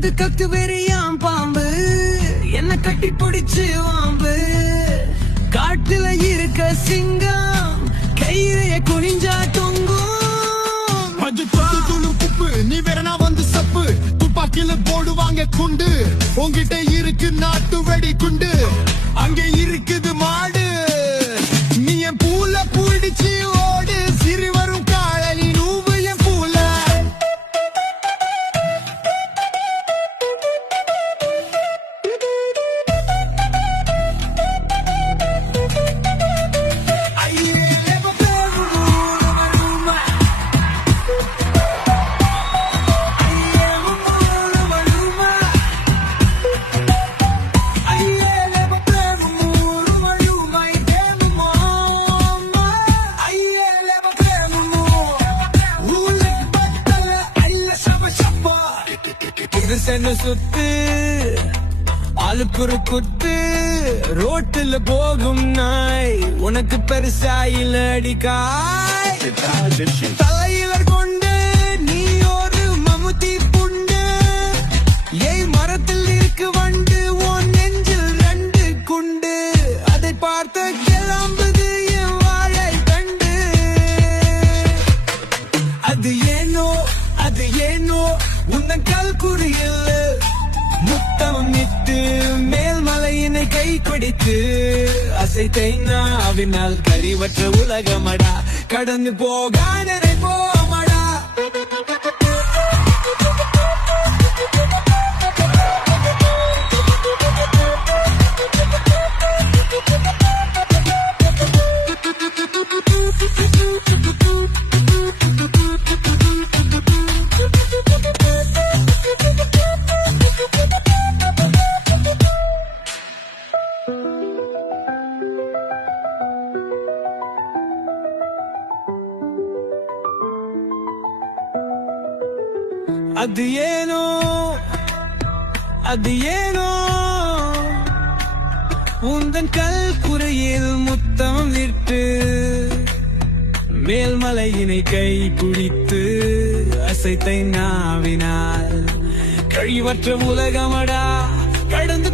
இது கக்கு வெறியாம் பாம்பு என்ன கட்டி பிடிச்சு வாம்பு காட்டுல இருக்க சிங்கம் கையிலேயே குனிஞ்சா தொங்கும் அது துளு குப்பு நீ வேறனா வந்து சப்பு துப்பாக்கில போடுவாங்க குண்டு உங்கிட்ட இருக்கு நாட்டு வெடி குண்டு அங்கே இருக்குது மாடு நீ என் பூல பிடிச்சு ஓடு சிறு வரும் காளி நூவு என் பூல சென்னு சுத்து ஆளுக்குரு குத்து ரோட்டுல போகும் நாய் உனக்கு பெருசா இல்லடிக்காய் தலையில கொண்டு நீ ஒரு மமுத்தி புண்டு ஏய் மரத்தில் இருக்கு வண்டு உன் நெஞ்சில் 2 குண்டு அதை பார்த்த கிளம்புது என் வாழை கண்டு அது ஏனோ உன்னன் கல்குறியில் முத்தம் நிட்டு மேல்மலையினை கை கொடித்து அசைத்தை நாவினால் கறிவற்ற உலகமடா கடந்து போக போமடா அது ஏனோ உந்தன் கல்குறையில் முத்தம் விட்டு மேல்மலையினை கை பிடித்து அசைத்தை நாவினால் கழிவற்ற உலகமடா கடந்து